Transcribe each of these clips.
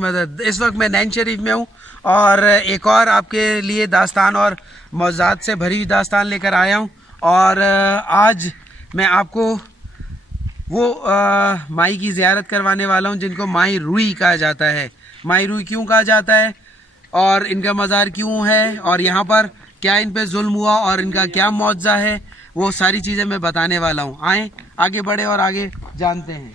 مدد اس وقت میں نین شریف میں ہوں اور ایک اور آپ کے لیے داستان اور موضوعات سے بھری ہوئی داستان لے کر آیا ہوں. اور آج میں آپ کو وہ مائی کی زیارت کروانے والا ہوں جن کو مائی روئی کہا جاتا ہے. مائی روئی کیوں کہا جاتا ہے اور ان کا مزار کیوں ہے اور یہاں پر کیا ان پہ ظلم ہوا اور ان کا کیا معجزہ ہے، وہ ساری چیزیں میں بتانے والا ہوں. آئیں آگے بڑھیں اور آگے جانتے ہیں.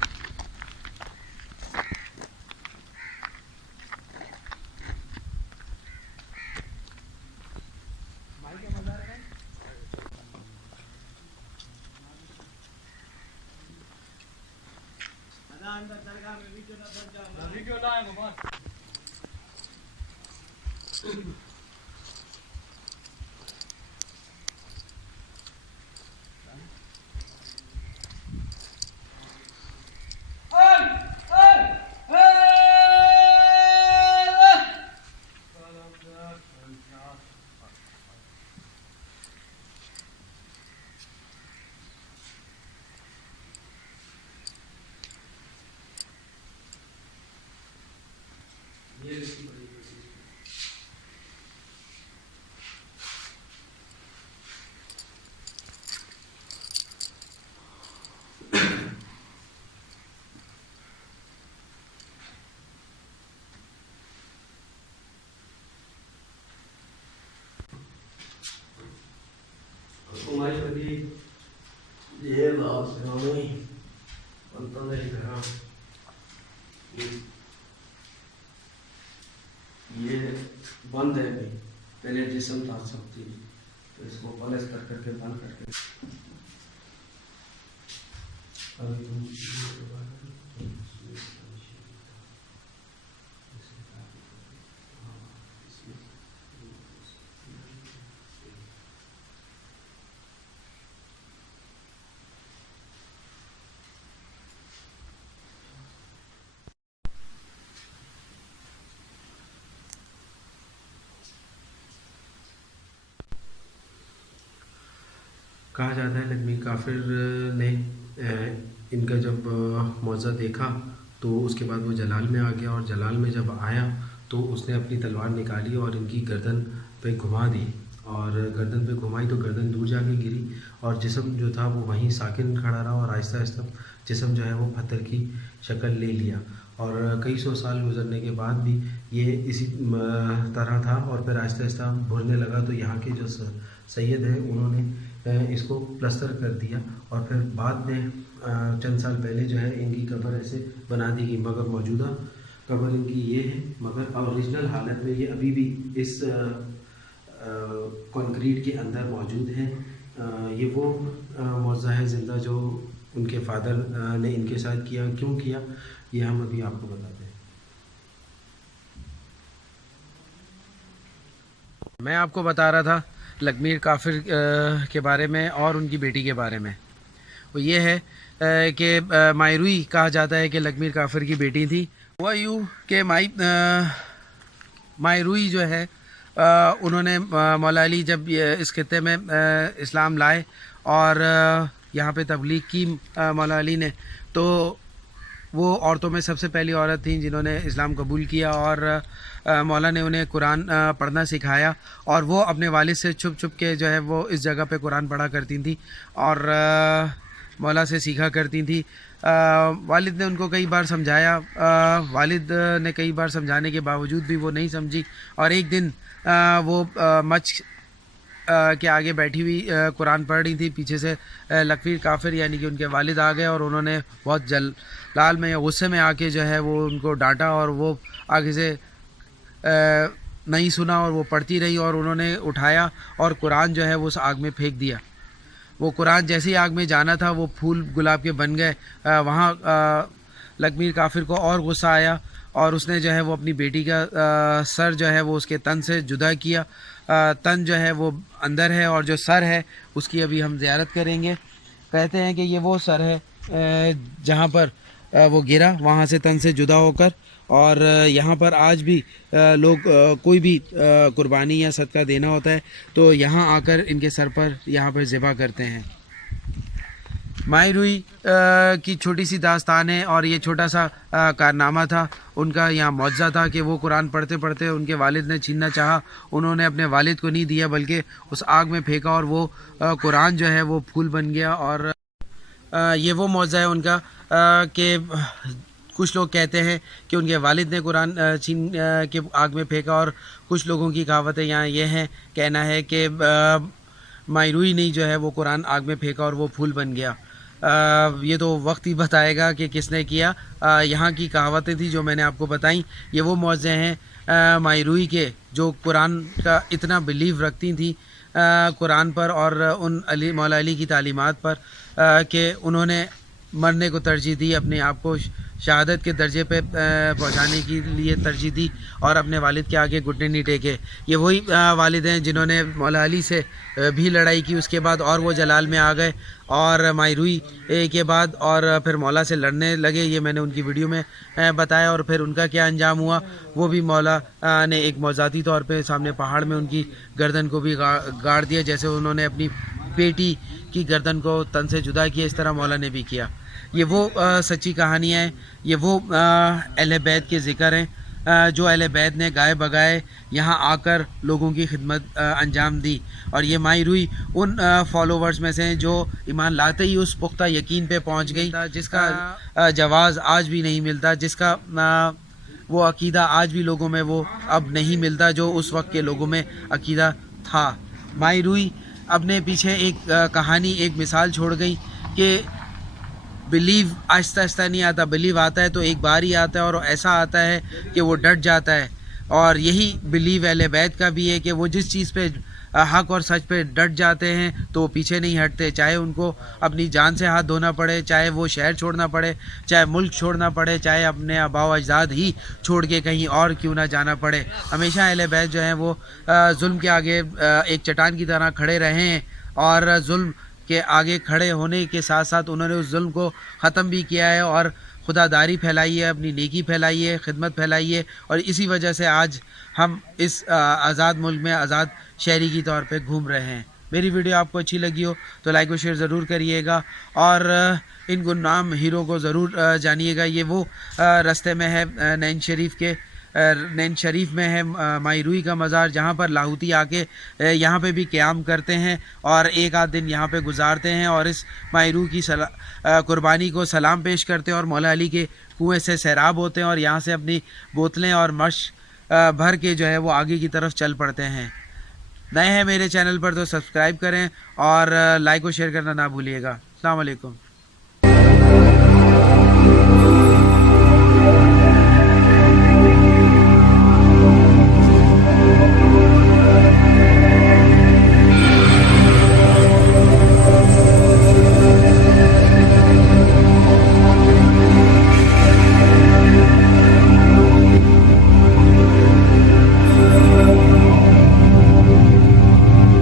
ہماری کبھی یہ بات سنانی بنتا نہیں کرا. یہ بند ہے بھی پہلے جسم تھا سکتی تو اس کو پلس کر کے بند کر کے کہا جاتا ہے لقمی کافر نے ان کا جب معجزہ دیکھا تو اس کے بعد وہ جلال میں آ گیا اور جلال میں جب آیا تو اس نے اپنی تلوار نکالی اور ان کی گردن پہ گھما دی اور گردن پہ گھمائی تو گردن دور جا کے گری اور جسم جو تھا وہ وہیں ساکن کھڑا رہا اور آہستہ آہستہ جسم جو ہے وہ پتھر کی شکل لے لیا اور کئی سو سال گزرنے کے بعد بھی یہ اسی طرح تھا اور پھر آہستہ آہستہ بھرنے لگا. تو یہاں کے جو سید ہیں انہوں نے اس کو پلستر کر دیا اور پھر بعد میں چند سال پہلے جو ہے ان کی قبر ایسے بنا دی گئی مگر موجودہ قبر ان کی یہ ہے مگر اوریجنل حالت میں یہ ابھی بھی اس کنکریٹ کے اندر موجود ہے. یہ وہ معجزہ ہے زندہ جو ان کے فادر نے ان کے ساتھ کیا. کیوں کیا یہ ہم ابھی آپ کو بتاتے ہیں. میں آپ کو بتا رہا تھا لکھمیر کافر کے بارے میں اور ان کی بیٹی کے بارے میں. وہ یہ ہے کہ مائی روئی کہا جاتا ہے کہ لکھمیر کافر کی بیٹی تھی. ہوا یوں کہ مائی روئی جو ہے انہوں نے مولا علی جب اس خطے میں اسلام لائے اور یہاں پہ تبلیغ کی مولا علی نے, تو وہ عورتوں میں سب سے پہلی عورت تھیں جنہوں نے اسلام قبول کیا, اور مولا نے انہیں قرآن پڑھنا سکھایا, اور وہ اپنے والد سے چھپ چھپ کے جو ہے وہ اس جگہ پہ قرآن پڑھا کرتی تھیں اور مولا سے سیکھا کرتی تھیں. والد نے ان کو کئی بار سمجھایا, والد نے کئی بار سمجھانے کے باوجود بھی وہ نہیں سمجھی, اور ایک دن وہ مچھ کے آگے بیٹھی ہوئی قرآن پڑھ رہی تھی. پیچھے سے لکھمیر کافر یعنی کہ ان کے والد آ گئے اور انہوں نے بہت جلال میں یا غصے میں آ کے جو ہے وہ ان کو ڈانٹا, اور وہ آگے سے نہیں سنا اور وہ پڑھتی رہی, اور انہوں نے اٹھایا اور قرآن جو ہے وہ اس آگ میں پھینک دیا. وہ قرآن جیسے ہی آگ میں جانا تھا وہ پھول گلاب کے بن گئے. وہاں لکھمیر کافر کو اور غصہ آیا اور اس نے جو ہے وہ اپنی بیٹی کا سر جو ہے وہ اس کے تن سے جدا کیا. تن جو ہے وہ اندر ہے اور جو سر ہے اس کی ابھی ہم زیارت کریں گے. کہتے ہیں کہ یہ وہ سر ہے جہاں پر وہ گرا, وہاں سے تن سے جدا ہو کر, اور یہاں پر آج بھی لوگ کوئی بھی قربانی یا صدقہ دینا ہوتا ہے تو یہاں آ کر ان کے سر پر یہاں پر ذبح کرتے ہیں. مائی روئی کی چھوٹی سی داستان ہے, اور یہ چھوٹا سا کارنامہ تھا ان کا. یہاں معجزہ تھا کہ وہ قرآن پڑھتے پڑھتے ان کے والد نے چھیننا چاہا, انہوں نے اپنے والد کو نہیں دیا بلکہ اس آگ میں پھینکا, اور وہ قرآن جو ہے وہ پھول بن گیا. اور یہ وہ معجزہ ہے ان کا کہ کچھ لوگ کہتے ہیں کہ ان کے والد نے قرآن چھین کے آگ میں پھینکا, اور کچھ لوگوں کی کہاوتیں یہاں یہ ہیں, کہنا ہے کہ مائی روئی نے جو ہے وہ قرآن آگ میں پھینکا اور وہ پھول بن گیا. یہ تو وقت ہی بتائے گا کہ کس نے کیا. یہاں کی کہاوتیں تھیں جو میں نے آپ کو بتائیں. یہ وہ معجزے ہیں مائی روئی کے جو قرآن کا اتنا بلیو رکھتی تھیں قرآن پر اور ان مولا علی کی تعلیمات پر کہ انہوں نے مرنے کو ترجیح دی, اپنے آپ کو شہادت کے درجے پہ پہنچانے کے لیے ترجیح دی, اور اپنے والد کے آگے گھٹنے نہیں ٹیکے. یہ وہی والد ہیں جنہوں نے مولا علی سے بھی لڑائی کی, اس کے بعد اور وہ جلال میں آ گئے اور مائی روئی کے بعد اور پھر مولا سے لڑنے لگے. یہ میں نے ان کی ویڈیو میں بتایا, اور پھر ان کا کیا انجام ہوا وہ بھی مولا نے ایک معجزاتی طور پہ سامنے پہاڑ میں ان کی گردن کو بھی گاڑ دیا, جیسے انہوں نے اپنی بیٹی کی گردن کو تن سے جدا کیا, اس طرح مولا نے بھی کیا. یہ وہ سچی کہانیاں ہیں, یہ وہ اہل بیت کے ذکر ہیں جو اہل بیت نے گائے بگائے یہاں آ کر لوگوں کی خدمت انجام دی. اور یہ مائی روئی ان فالوورز میں سے ہیں جو ایمان لاتے ہی اس پختہ یقین پہ پہنچ گئی جس کا جواز آج بھی نہیں ملتا, جس کا وہ عقیدہ آج بھی لوگوں میں وہ اب نہیں ملتا جو اس وقت کے لوگوں میں عقیدہ تھا. مائی روئی اپنے پیچھے ایک کہانی, ایک مثال چھوڑ گئی کہ بلیو آہستہ آہستہ نہیں آتا, بلیو آتا ہے تو ایک بار ہی آتا ہے اور ایسا آتا ہے کہ وہ ڈٹ جاتا ہے. اور یہی بلیو اہل بیت کا بھی ہے کہ وہ جس چیز پہ حق اور سچ پہ ڈٹ جاتے ہیں تو وہ پیچھے نہیں ہٹتے, چاہے ان کو اپنی جان سے ہاتھ دھونا پڑے, چاہے وہ شہر چھوڑنا پڑے, چاہے ملک چھوڑنا پڑے, چاہے اپنے آباء و اجداد ہی چھوڑ کے کہیں اور کیوں نہ جانا پڑے. ہمیشہ اہل بیت جو ہیں وہ ظلم کے آگے ایک چٹان کی طرح کھڑے رہے ہیں, اور ظلم کے آگے کھڑے ہونے کے ساتھ ساتھ انہوں نے اس ظلم کو ختم بھی کیا ہے, اور خدا داری پھیلائی ہے, اپنی نیکی پھیلائی ہے, خدمت پھیلائی ہے, اور اسی وجہ سے آج ہم اس آزاد ملک میں آزاد شہری کی طور پہ گھوم رہے ہیں. میری ویڈیو آپ کو اچھی لگی ہو تو لائک و شیئر ضرور کریے گا, اور ان گمنام ہیرو کو ضرور جانیے گا. یہ وہ رستے میں ہے نین شریف میں ہے مائی روئی کا مزار, جہاں پر لاہوتی آ کے یہاں پہ بھی قیام کرتے ہیں اور ایک آدھ دن یہاں پہ گزارتے ہیں, اور اس مائی روئی کی قربانی کو سلام پیش کرتے ہیں, اور مولا علی کے کنویں سے سیراب ہوتے ہیں, اور یہاں سے اپنی بوتلیں اور مشق بھر کے جو ہے وہ آگے کی طرف چل پڑتے ہیں. نئے ہیں میرے چینل پر تو سبسکرائب کریں اور لائک و شیئر کرنا نہ بھولیے گا. السلام علیکم.